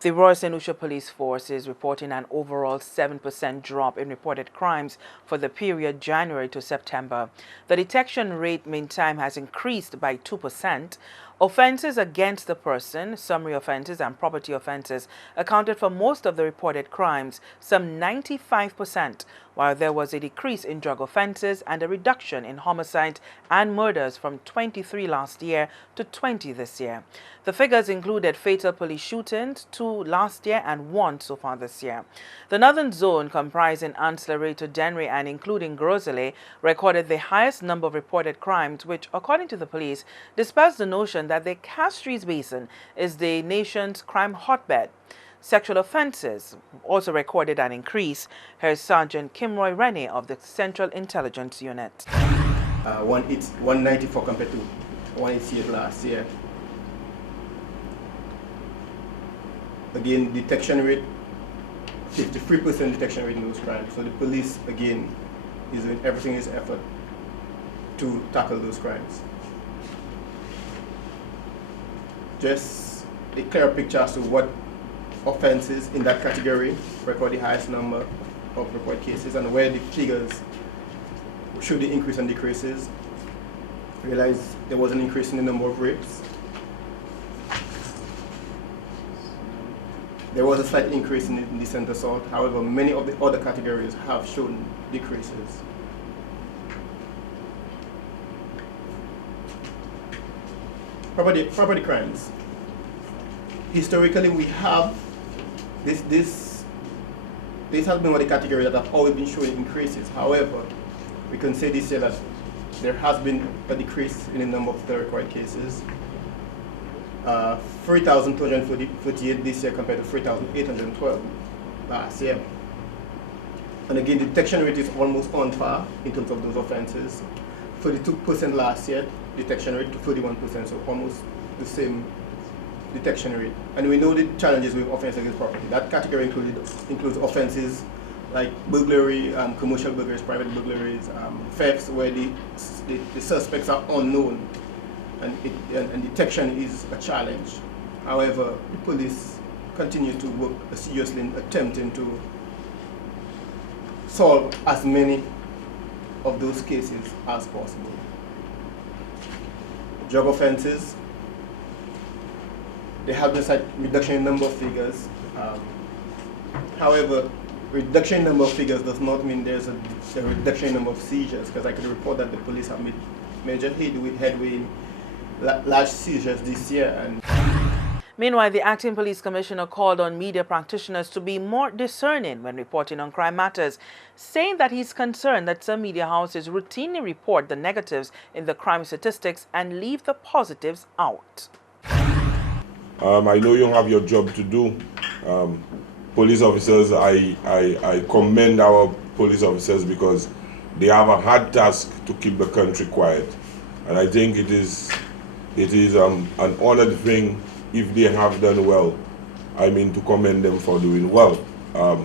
The Royal St. Lucia Police Force is reporting an overall 7% drop in reported crimes for the period January to September. The detection rate meantime has increased by 2%. Offences against the person, summary offences and property offences accounted for most of the reported crimes, some 95%, while there was a decrease in drug offences and a reduction in homicides and murders from 23 last year to 20 this year. The figures included fatal police shootings, 2 last year and 1 so far this year. The Northern Zone, comprising ancillary to Dennery and including Grosley, recorded the highest number of reported crimes, which, according to the police, dispels the notion that the Castries Basin is the nation's crime hotbed. Sexual offences also recorded an increase. Here's Sergeant Kimroy Rennie of the Central Intelligence Unit. 194 compared to 188 last year. Again, detection rate, 53% detection rate in those crimes. So the police, again, is doing everything in its effort to tackle those crimes. Just a clear picture as to what offenses in that category record the highest number of report cases and where the figures show the increase and decreases. Realize there was an increase in the number of rapes. There was a slight increase in indecent assault. However, many of the other categories have shown decreases. Property crimes. Historically, we have this has been one of the categories that have always been showing increases. However, we can say this year that there has been a decrease in the number of recorded cases. 3,248 this year compared to 3,812 last year. And again, the detection rate is almost on par in terms of those offenses. 32% last year, detection rate to 31%, so almost the same detection rate. And we know the challenges with offense against property. That category includes offenses like burglary, commercial burglaries, private burglaries, thefts where the suspects are unknown. And detection is a challenge. However, the police continue to work seriously in attempting to solve as many of those cases as possible. Drug offenses, there have been a reduction in number of figures. However, reduction in number of figures does not mean there's a reduction in number of seizures, because I could report that the police have made major headway in large seizures this year. Meanwhile, the acting police commissioner called on media practitioners to be more discerning when reporting on crime matters, saying that he's concerned that some media houses routinely report the negatives in the crime statistics and leave the positives out. I know you have your job to do. Police officers, I commend our police officers because they have a hard task to keep the country quiet. And I think it is an honored thing if they have done well. I mean, to commend them for doing well. The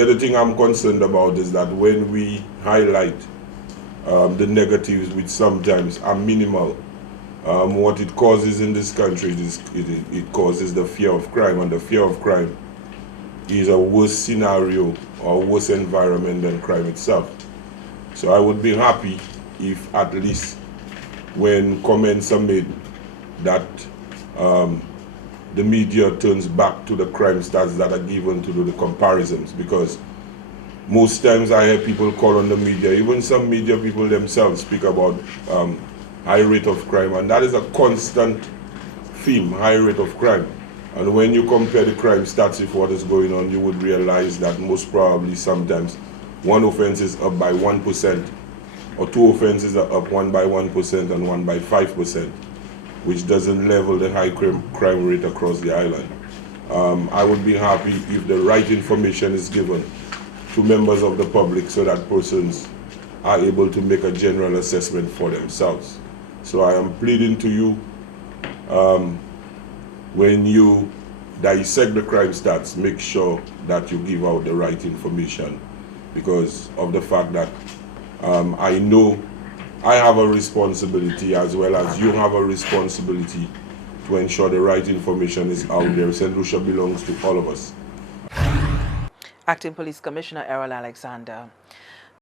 other thing I'm concerned about is that when we highlight the negatives, which sometimes are minimal, what it causes in this country is it causes the fear of crime, and the fear of crime is a worse scenario or worse environment than crime itself. So I would be happy if at least when comments are made that the media turns back to the crime stats that are given to do the comparisons, because most times I hear people call on the media, even some media people themselves speak about high rate of crime, and that is a constant theme, high rate of crime. And when you compare the crime stats with what is going on, you would realize that most probably sometimes one offense is up by 1%, or two offenses are up, one by 1% and one by 5%, which doesn't level the high crime rate across the island. I would be happy if the right information is given to members of the public so that persons are able to make a general assessment for themselves. So I am pleading to you, when you dissect the crime stats, make sure that you give out the right information, because of the fact that I know I have a responsibility as well as you have a responsibility to ensure the right information is out there. St. Lucia belongs to all of us. Acting Police Commissioner Errol Alexander.